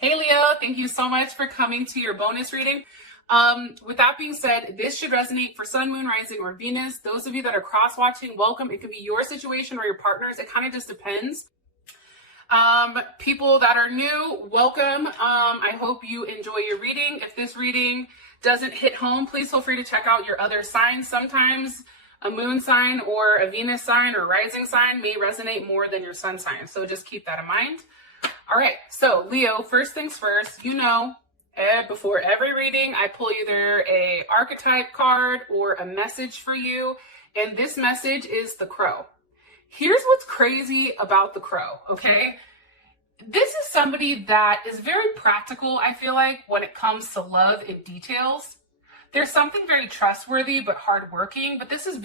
Hey Leo, thank you so much for coming to your bonus reading. With that being said, this should resonate for Sun, Moon, Rising, or Venus. Those of you that are cross-watching, welcome. It could be your situation or your partner's. It kind of just depends. People that are new, welcome. I hope you enjoy your reading. If this reading doesn't hit home, please feel free to check out your other signs. Sometimes a moon sign or a Venus sign or rising sign may resonate more than your sun sign. So just keep that in mind. All right, so Leo, first things first, before every reading, I pull either a archetype card or a message for you. And this message is the crow. Here's what's crazy about the crow, okay? This is somebody that is very practical, I feel like, when it comes to love and details. There's something very trustworthy but hardworking, but this is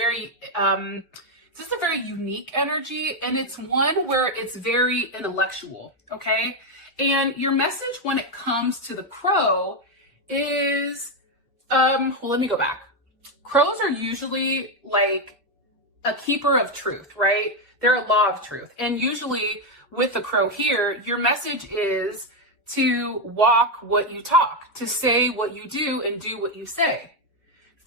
just a very unique energy, and it's one where it's very intellectual, okay? And your message when it comes to the crow is, let me go back. Crows are usually like a keeper of truth, right? They're a law of truth. And usually with the crow here, your message is to walk what you talk, to say what you do and do what you say.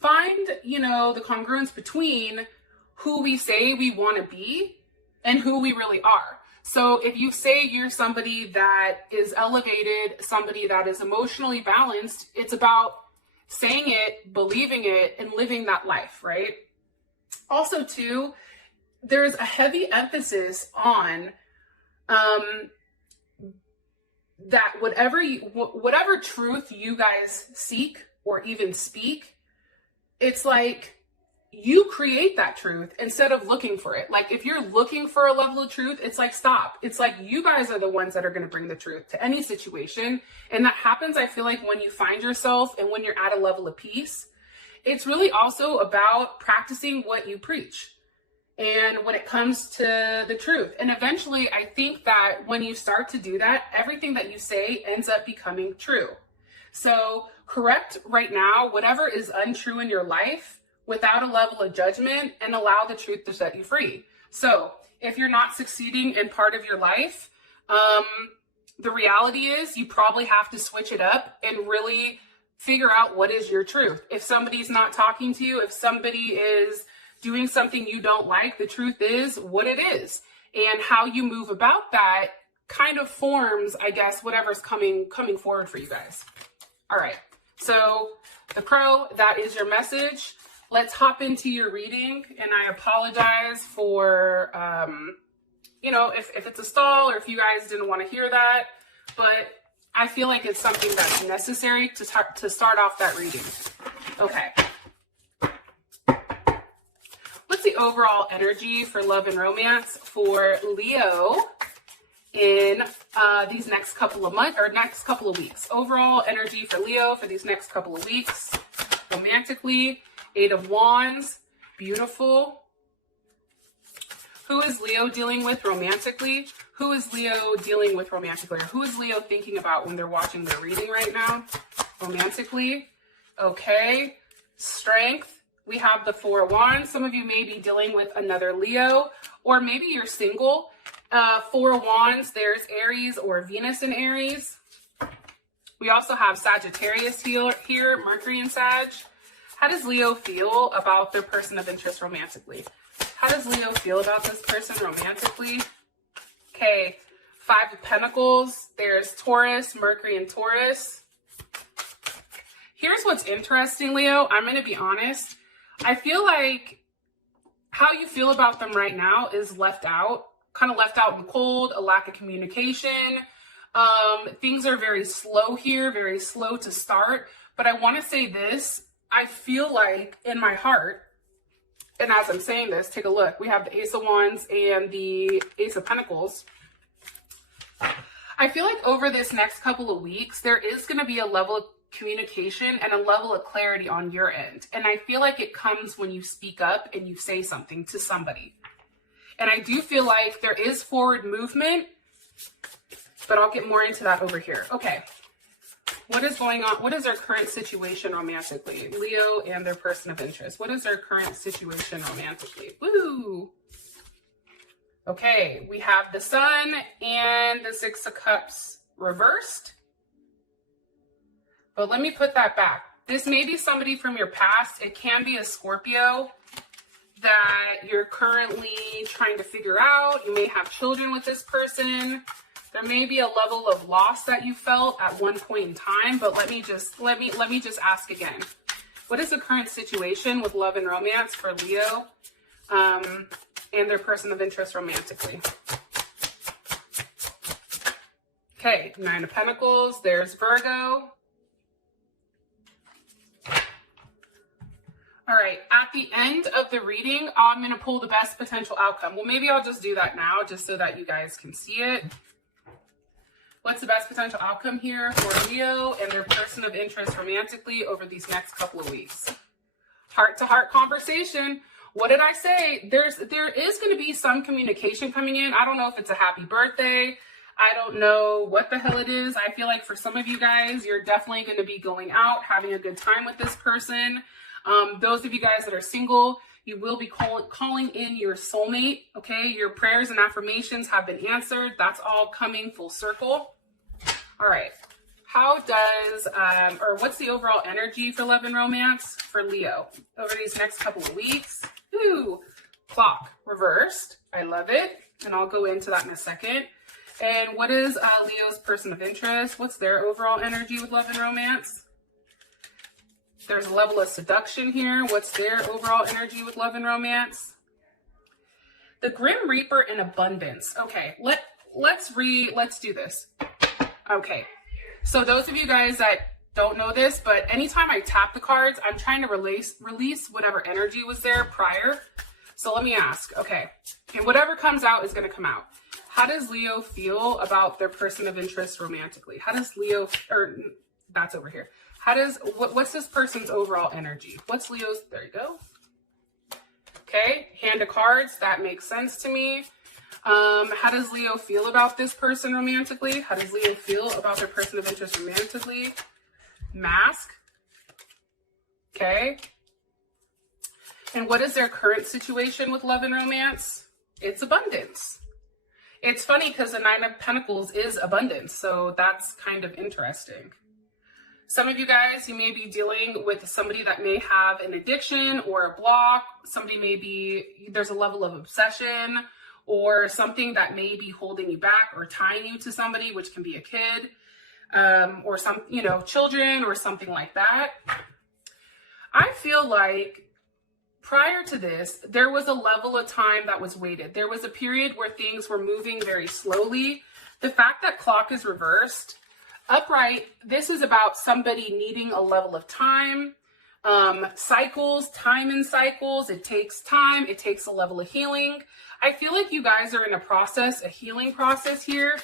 Find, the congruence between who we say we want to be and who we really are. So if you say you're somebody that is elevated, somebody that is emotionally balanced, it's about saying it, believing it, and living that life, right? Also, too, there's a heavy emphasis on that whatever truth you guys seek or even speak, it's like you create that truth instead of looking for it. Like if you're looking for a level of truth, it's like, stop. It's like you guys are the ones that are going to bring the truth to any situation. And that happens, I feel like, when you find yourself and when you're at a level of peace. It's really also about practicing what you preach. And when it comes to the truth. And eventually, I think that when you start to do that, everything that you say ends up becoming true. So correct right now whatever is untrue in your life without a level of judgment, and allow the truth to set you free. So if you're not succeeding in part of your life, the reality is you probably have to switch it up and really figure out what is your truth. If somebody's not talking to you, if somebody is doing something you don't like, the truth is what it is. And how you move about that kind of forms, I guess, whatever's coming forward for you guys. All right, so the crow, that is your message. Let's hop into your reading, and I apologize for, if it's a stall or if you guys didn't want to hear that, but I feel like it's something that's necessary to start off that reading. Okay. What's the overall energy for love and romance for Leo in these next couple of months or next couple of weeks? Overall energy for Leo for these next couple of weeks, romantically. 8 of Wands, beautiful. Who is Leo dealing with romantically? Who is Leo dealing with romantically? Or who is Leo thinking about when they're watching their reading right now? Romantically. Okay. Strength. We have the 4 of Wands. Some of you may be dealing with another Leo, or maybe you're single. 4 of Wands, there's Aries or Venus in Aries. We also have Sagittarius here, Mercury in Sag. How does Leo feel about their person of interest romantically? How does Leo feel about this person romantically? Okay, 5 of Pentacles. There's Taurus, Mercury in Taurus. Here's what's interesting, Leo. I'm going to be honest. I feel like how you feel about them right now is left out, kind of left out in the cold, a lack of communication. Things are very slow here, very slow to start. But I want to say this. I feel like in my heart, and as I'm saying this, take a look. We have the Ace of Wands and the Ace of Pentacles. I feel like over this next couple of weeks, there is going to be a level of communication and a level of clarity on your end. And I feel like it comes when you speak up and you say something to somebody. And I do feel like there is forward movement, but I'll get more into that over here. Okay. What is going on? What is their current situation romantically? Leo and their person of interest. What is their current situation romantically? Woo! Okay, we have the Sun and the 6 of Cups reversed. But let me put that back. This may be somebody from your past. It can be a Scorpio that you're currently trying to figure out. You may have children with this person. There may be a level of loss that you felt at one point in time, but let me just ask again. What is the current situation with love and romance for Leo and their person of interest romantically? Okay, 9 of Pentacles. There's Virgo. All right, at the end of the reading, I'm going to pull the best potential outcome. Well, maybe I'll just do that now just so that you guys can see it. What's the best potential outcome here for Leo and their person of interest romantically over these next couple of weeks? Heart-to-heart conversation. What did I say? There is going to be some communication coming in. I don't know if it's a happy birthday. I don't know what the hell it is. I feel like for some of you guys, you're definitely going to be going out, having a good time with this person. Those of you guys that are single, you will be calling in your soulmate, okay? Your prayers and affirmations have been answered. That's all coming full circle. All right. How does, what's the overall energy for love and romance for Leo over these next couple of weeks? Ooh, clock reversed. I love it. And I'll go into that in a second. And what is Leo's person of interest? What's their overall energy with love and romance? There's a level of seduction here. What's their overall energy with love and romance? The Grim Reaper in abundance. Okay, let's do this. Okay, so those of you guys that don't know this, but anytime I tap the cards, I'm trying to release whatever energy was there prior. So let me ask, okay, and whatever comes out is going to come out. How does Leo feel about their person of interest romantically? How does Leo, or that's over here. What's this person's overall energy? What's Leo's, there you go. Okay, hand of cards, that makes sense to me. How does Leo feel about this person romantically? How does Leo feel about their person of interest romantically? Mask. Okay. And what is their current situation with love and romance? It's abundance. It's funny because the 9 of Pentacles is abundance, so that's kind of interesting. Some of you guys, you may be dealing with somebody that may have an addiction or a block. There's a level of obsession or something that may be holding you back or tying you to somebody, which can be a kid or some, children or something like that. I feel like prior to this, there was a level of time that was weighted. There was a period where things were moving very slowly. The fact that clock is reversed, upright, this is about somebody needing a level of time, cycles, time and cycles. It takes time. It takes a level of healing. I feel like you guys are in a healing process here.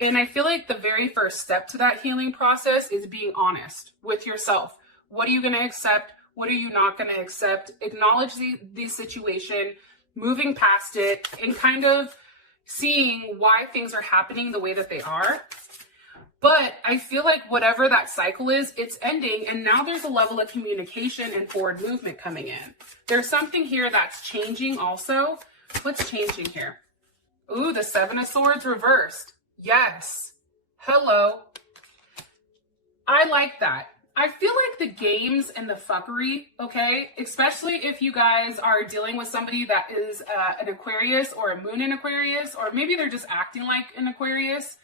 And I feel like the very first step to that healing process is being honest with yourself. What are you going to accept? What are you not going to accept? Acknowledge the situation, moving past it, and kind of seeing why things are happening the way that they are. But I feel like whatever that cycle is, it's ending. And now there's a level of communication and forward movement coming in. There's something here that's changing also. What's changing here? Ooh, the 7 of Swords reversed. Yes. Hello. I like that. I feel like the games and the fuckery, okay, especially if you guys are dealing with somebody that is an Aquarius or a moon in Aquarius, or maybe they're just acting like an Aquarius.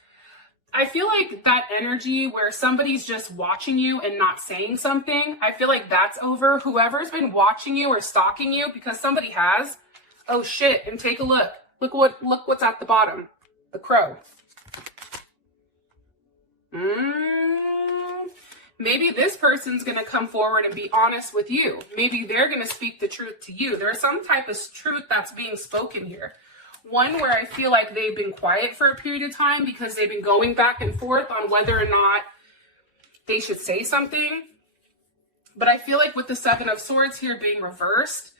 I feel like that energy where somebody's just watching you and not saying something, I feel like that's over. Whoever's been watching you or stalking you, because somebody has, oh shit, and take a look. Look what's at the bottom. The crow. Maybe this person's going to come forward and be honest with you. Maybe they're going to speak the truth to you. There's some type of truth that's being spoken here. One where I feel like they've been quiet for a period of time because they've been going back and forth on whether or not they should say something. But I feel like with the 7 of Swords here being reversed,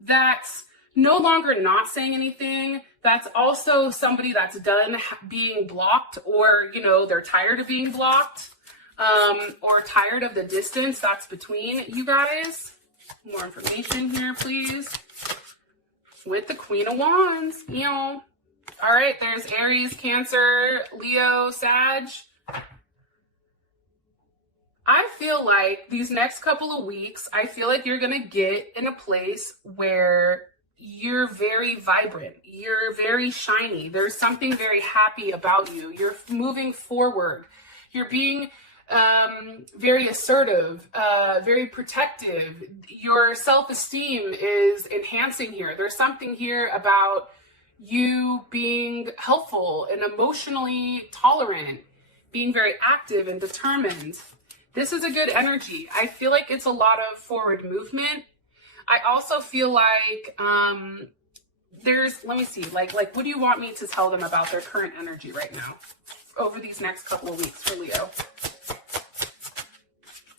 that's no longer not saying anything. That's also somebody that's done being blocked, or, they're tired of being blocked, or tired of the distance that's between you guys. More information here, please. With the Queen of Wands, All right, there's Aries, Cancer, Leo, Sag. I feel like these next couple of weeks, I feel like you're going to get in a place where you're very vibrant. You're very shiny. There's something very happy about you. You're moving forward. You're being very assertive, very protective. Your self-esteem is enhancing here. There's something here about you being helpful and emotionally tolerant, being very active and determined. This is a good energy. I feel like it's a lot of forward movement. I also feel like let me see, like what do you want me to tell them about their current energy right now over these next couple of weeks for Leo?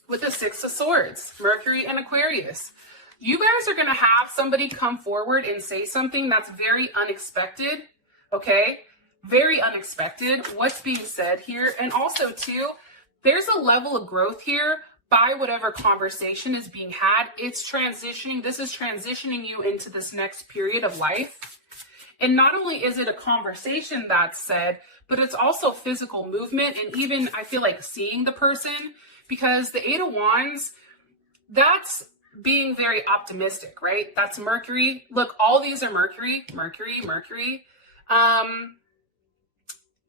With the Six of Swords, Mercury and Aquarius. You guys are going to have somebody come forward and say something that's very unexpected, okay? Very unexpected, what's being said here. And also, too, there's a level of growth here by whatever conversation is being had. It's transitioning. This is transitioning you into this next period of life. And not only is it a conversation that's said, but it's also physical movement and even, I feel like, seeing the person. Because the Eight of Wands, that's being very optimistic, right? That's Mercury. Look, all these are Mercury.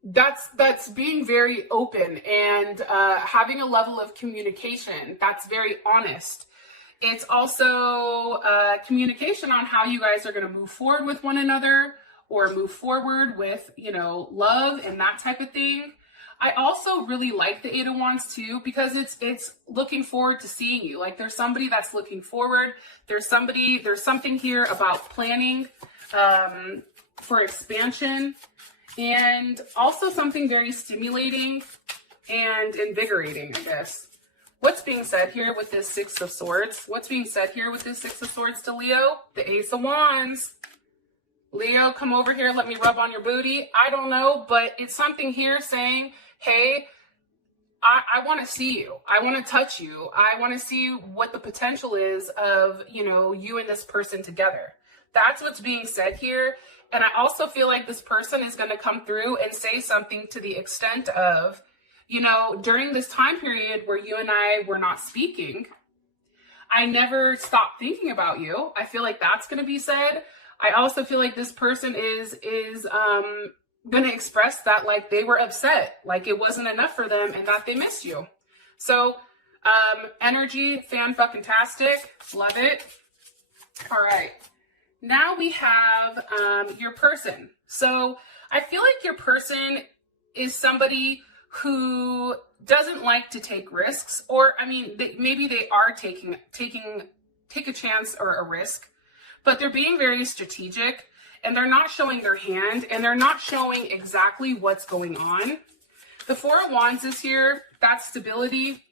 That's being very open and having a level of communication that's very honest. It's also communication on how you guys are going to move forward with one another or move forward with, love and that type of thing. I also really like the Eight of Wands too, because it's looking forward to seeing you. Like there's somebody that's looking forward. There's something here about planning for expansion, and also something very stimulating and invigorating, I guess. What's being said here with this Six of Swords? What's being said here with this Six of Swords to Leo? The Ace of Wands. Leo, come over here. Let me rub on your booty. I don't know, but it's something here saying, hey, I want to see you. I want to touch you. I want to see what the potential is of, you and this person together. That's what's being said here. And I also feel like this person is going to come through and say something to the extent of, during this time period where you and I were not speaking, I never stopped thinking about you. I feel like that's going to be said. I also feel like this person is going to express that like they were upset, like it wasn't enough for them and that they missed you. So energy, fan-fucking-tastic, love it. All right, now we have your person. So I feel like your person is somebody who doesn't like to take risks, or maybe they are take a chance or a risk, but they're being very strategic. And they're not showing their hand, and they're not showing exactly what's going on. The Four of Wands is here. That's stability.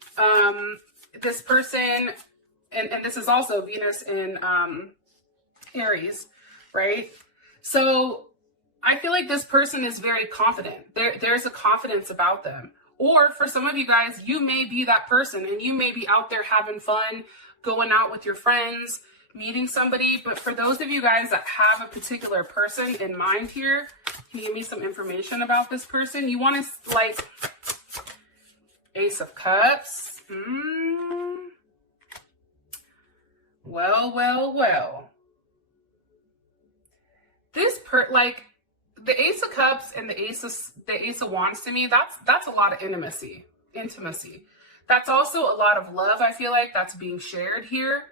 This person, and this is also Venus in Aries, right? So I feel like this person is very confident. There's a confidence about them. Or for some of you guys, you may be that person, and you may be out there having fun, going out with your friends, meeting somebody. But for those of you guys that have a particular person in mind here, can you give me some information about this person? You want to, like, Ace of Cups. Well. This the Ace of Cups and the Ace of Wands, to me, that's a lot of intimacy. That's also a lot of love. I feel like that's being shared here.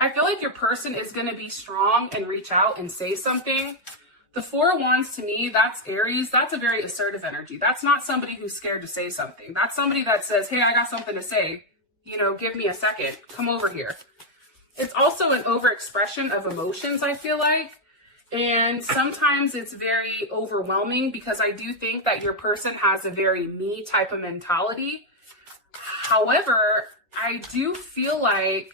I feel like your person is going to be strong and reach out and say something. The Four of Wands, to me, that's Aries. That's a very assertive energy. That's not somebody who's scared to say something. That's somebody that says, hey, I got something to say. Give me a second. Come over here. It's also an overexpression of emotions, I feel like. And sometimes it's very overwhelming, because I do think that your person has a very me type of mentality. However, I do feel like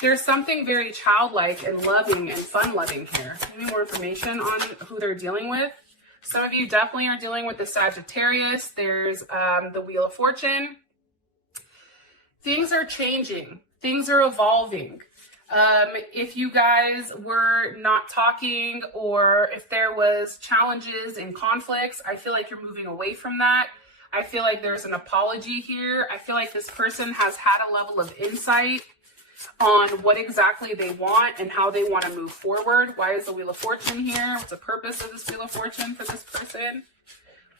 there's something very childlike and loving and fun-loving here. Give me more information on who they're dealing with. Some of you definitely are dealing with the Sagittarius. There's the Wheel of Fortune. Things are changing. Things are evolving. If you guys were not talking, or if there was challenges and conflicts, I feel like you're moving away from that. I feel like there's an apology here. I feel like this person has had a level of insight on what exactly they want and how they want to move forward. Why is the Wheel of Fortune here? What's the purpose of this Wheel of Fortune for this person?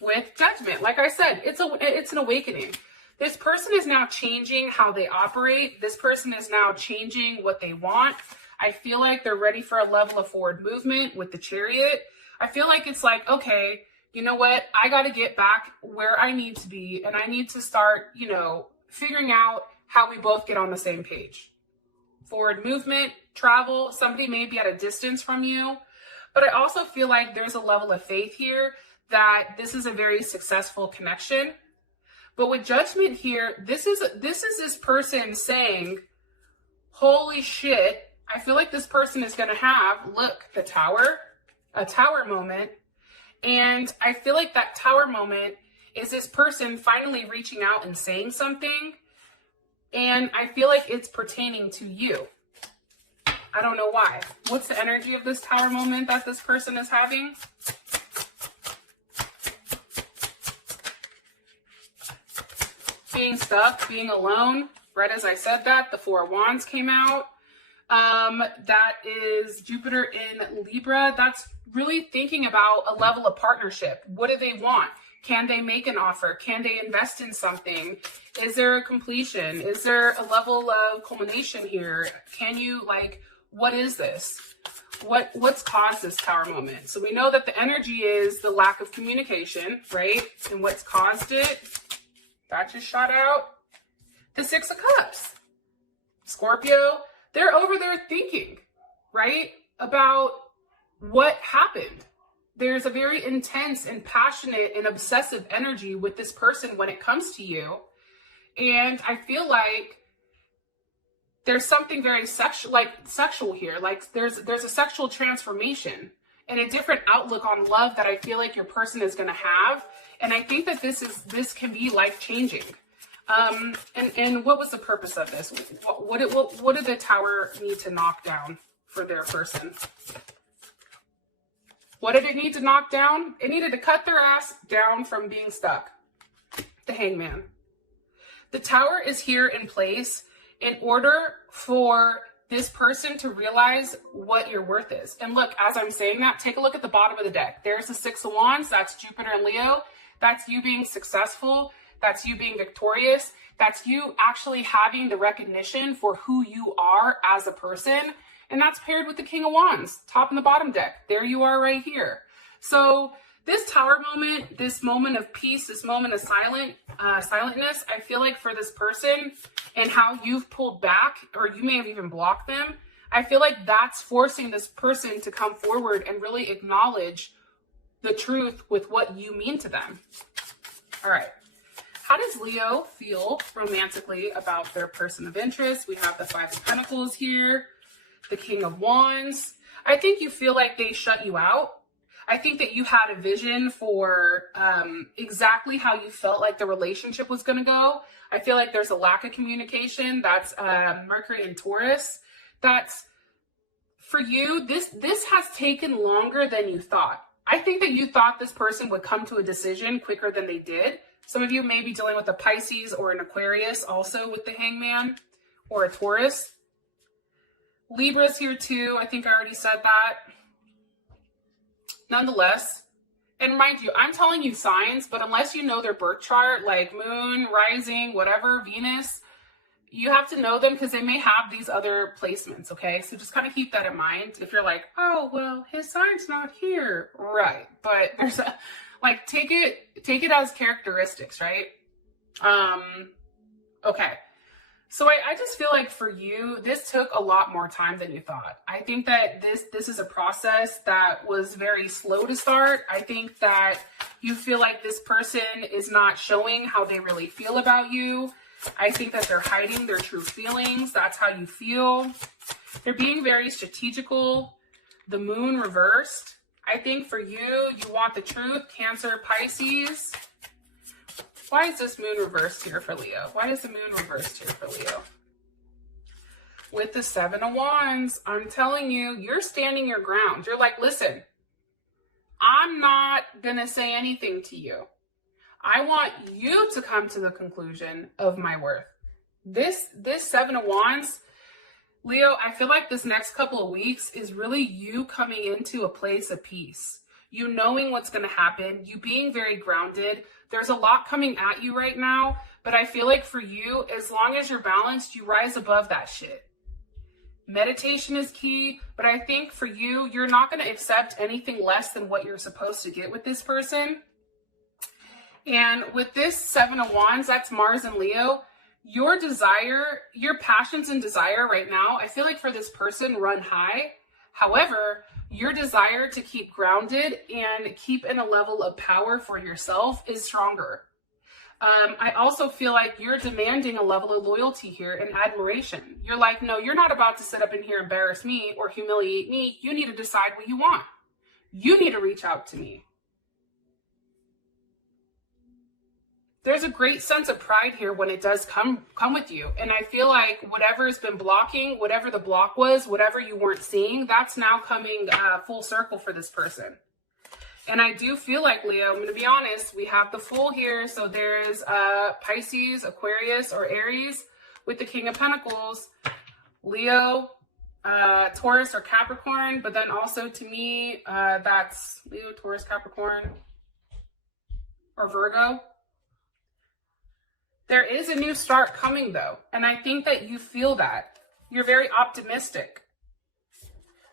With Judgment, like I said, it's an awakening. This person is now changing how they operate. This person is now changing what they want. I feel like they're ready for a level of forward movement with the Chariot. I feel like it's like, okay, you know what? I got to get back where I need to be, and I need to start, you know, figuring out how we both get on the same page. Forward movement, travel, somebody may be at a distance from you, but I also feel like there's a level of faith here that this is a very successful connection. But with Judgment here, this is this person saying, holy shit, I feel like this person is going to have, look, the Tower, a Tower moment. And I feel like that Tower moment is this person finally reaching out and saying something. And I feel like it's pertaining to you. I don't know why. What's the energy of this Tower moment that this person is having? Being stuck, being alone. Right as I said that, the Four of Wands came out. That is Jupiter in Libra. That's really thinking about a level of partnership. What do they want? Can they make an offer? Can they invest in something? Is there a completion? Is there a level of culmination here? Can you, like, what is this? What's caused this Tower moment? So we know that the energy is the lack of communication, right? And what's caused it? That just shot out. The Six of Cups. Scorpio, they're over there thinking, right? About what happened. There's a very intense and passionate and obsessive energy with this person when it comes to you. And I feel like there's something very sexual here. Like there's a sexual transformation and a different outlook on love that I feel like your person is going to have. And I think that this can be life-changing. And what was the purpose of this? What did the Tower need to knock down for their person? What did it need to knock down? It needed to cut their ass down from being stuck. The Hangman. The Tower is here in place in order for this person to realize what your worth is. And look, as I'm saying that, take a look at the bottom of the deck. There's the Six of Wands. That's Jupiter and Leo. That's you being successful. That's you being victorious. That's you actually having the recognition for who you are as a person. And that's paired with the King of Wands, top and the bottom deck. There you are right here. So this Tower moment, this moment of peace, this moment of silentness, I feel like for this person and how you've pulled back, or you may have even blocked them, I feel like that's forcing this person to come forward and really acknowledge the truth with what you mean to them. All right. How does Leo feel romantically about their person of interest? We have the Five of Pentacles here, the King of Wands. I think you feel like they shut you out. I think that you had a vision for exactly how you felt like the relationship was going to go. I feel like there's a lack of communication. That's Mercury and Taurus. That's for you. This has taken longer than you thought. I think that you thought this person would come to a decision quicker than they did. Some of you may be dealing with a Pisces or an Aquarius also with the Hangman, or a Taurus. Libra's here too. I think I already said that. Nonetheless, and mind you, I'm telling you signs, but unless you know their birth chart, like moon, rising, whatever, Venus, you have to know them because they may have these other placements, okay? So just kind of keep that in mind. If you're like, oh, well, his sign's not here. Right. But there's a, like, take it as characteristics, right? Okay. So I just feel like for you, this took a lot more time than you thought. I think that this is a process that was very slow to start. I think that you feel like this person is not showing how they really feel about you. I think that they're hiding their true feelings. That's how you feel. They're being very strategical. The moon reversed. I think for you, you want the truth. Cancer, Pisces. Why is this moon reversed here for Leo? Why is the moon reversed here for Leo? With the Seven of Wands, I'm telling you, you're standing your ground. You're like, listen, I'm not going to say anything to you. I want you to come to the conclusion of my worth. This Seven of Wands, Leo, I feel like this next couple of weeks is really you coming into a place of peace. You knowing what's going to happen, you being very grounded. There's a lot coming at you right now, but I feel like for you, as long as you're balanced, you rise above that shit. Meditation is key, but I think for you, you're not going to accept anything less than what you're supposed to get with this person. And with this Seven of Wands, that's Mars and Leo. Your desire, your passions and desire right now, I feel like for this person run high. However, your desire to keep grounded and keep in a level of power for yourself is stronger. I also feel like you're demanding a level of loyalty here and admiration. You're like, no, you're not about to sit up in here and embarrass me or humiliate me. You need to decide what you want. You need to reach out to me. There's a great sense of pride here when it does come with you. And I feel like whatever has been blocking, whatever the block was, whatever you weren't seeing, that's now coming full circle for this person. And I do feel like, Leo, I'm going to be honest, we have the Fool here. So there's Pisces, Aquarius, or Aries with the King of Pentacles, Leo, Taurus, or Capricorn. But then also to me, that's Leo, Taurus, Capricorn, or Virgo. There is a new start coming, though. And I think that you feel that. You're very optimistic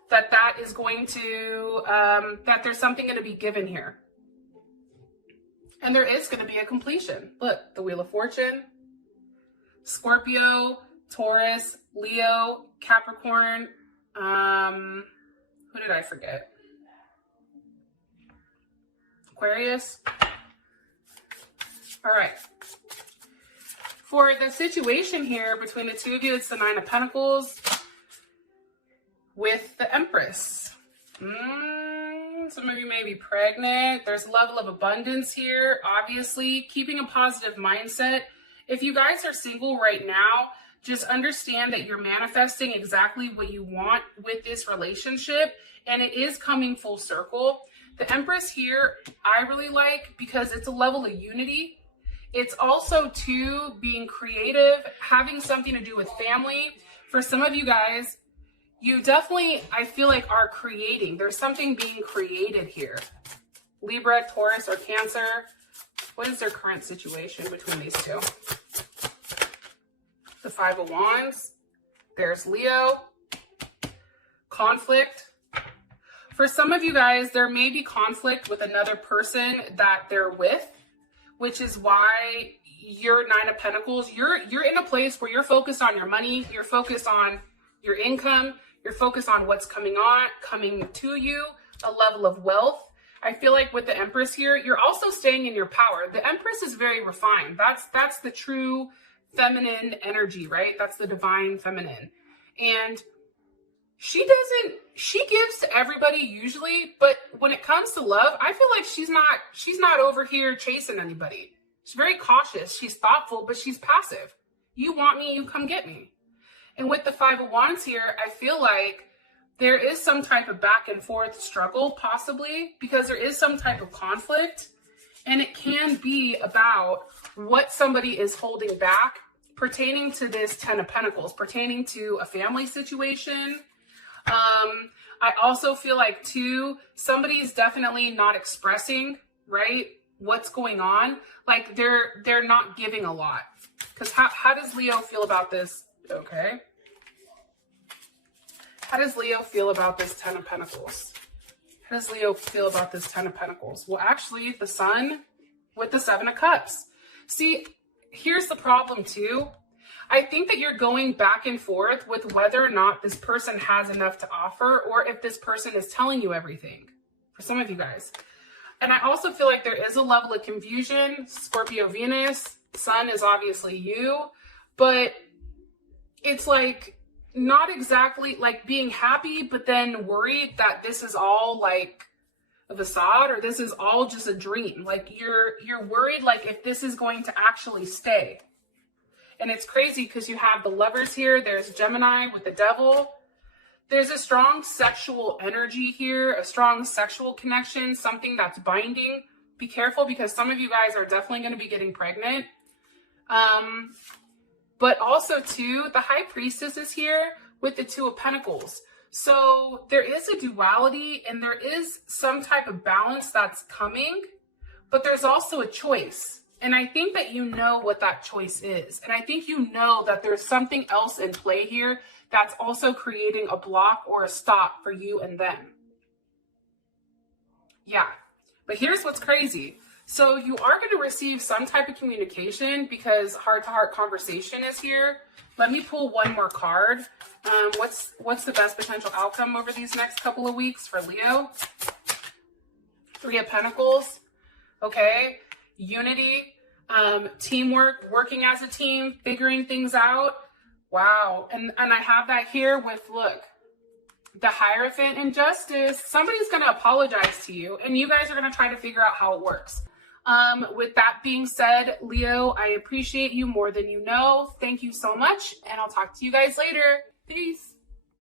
that is going to, that there's something going to be given here. And there is going to be a completion. Look, the Wheel of Fortune, Scorpio, Taurus, Leo, Capricorn. Who did I forget? Aquarius. All right. For the situation here between the two of you, it's the Nine of Pentacles with the Empress. Some of you may be pregnant. There's a level of abundance here. Obviously, keeping a positive mindset. If you guys are single right now, just understand that you're manifesting exactly what you want with this relationship, and it is coming full circle. The Empress here, I really like because it's a level of unity. It's also, too, being creative, having something to do with family. For some of you guys, you definitely, I feel like, are creating. There's something being created here. Libra, Taurus, or Cancer. What is their current situation between these two? The Five of Wands. There's Leo. Conflict. For some of you guys, there may be conflict with another person that they're with, which is why you're Nine of Pentacles. You're in a place where you're focused on your money, you're focused on your income, you're focused on what's coming to you, a level of wealth. I feel like with the Empress here, you're also staying in your power. The Empress is very refined. That's the true feminine energy, right? That's the divine feminine. And she gives to everybody usually, but when it comes to love, I feel like she's not over here chasing anybody. She's very cautious. She's thoughtful, but she's passive. You want me, you come get me. And with the Five of Wands here, I feel like there is some type of back and forth struggle, possibly, because there is some type of conflict. And it can be about what somebody is holding back pertaining to this Ten of Pentacles, pertaining to a family situation. I also feel like, too, somebody's definitely not expressing, right, what's going on. Like, they're not giving a lot. Because how does Leo feel about this? Okay. How does Leo feel about this Ten of Pentacles? How does Leo feel about this Ten of Pentacles? Well, actually, the Sun with the Seven of Cups. See, here's the problem, too. I think that you're going back and forth with whether or not this person has enough to offer or if this person is telling you everything, for some of you guys. And I also feel like there is a level of confusion. Scorpio, Venus, Sun is obviously you, but it's like not exactly like being happy, but then worried that this is all like a facade or this is all just a dream. Like you're worried like if this is going to actually stay. And it's crazy because you have the Lovers here. There's Gemini with the Devil. There's a strong sexual energy here, a strong sexual connection, something that's binding be careful because some of you guys are definitely going to be getting pregnant. But also too, the High Priestess is here with the Two of Pentacles. So there is a duality and there is some type of balance that's coming, but there's also a choice. And I think that you know what that choice is. And I think you know that there's something else in play here that's also creating a block or a stop for you and them. Yeah, but here's what's crazy. So you are going to receive some type of communication because heart-to-heart conversation is here. Let me pull one more card. What's the best potential outcome over these next couple of weeks for Leo? Three of Pentacles. Okay. Unity, teamwork, working as a team, figuring things out. Wow. And I have that here with, look, the Hierophant and Justice. Somebody's going to apologize to you and you guys are going to try to figure out how it works. With that being said, Leo, I appreciate you more than you know. Thank you so much. And I'll talk to you guys later. Peace.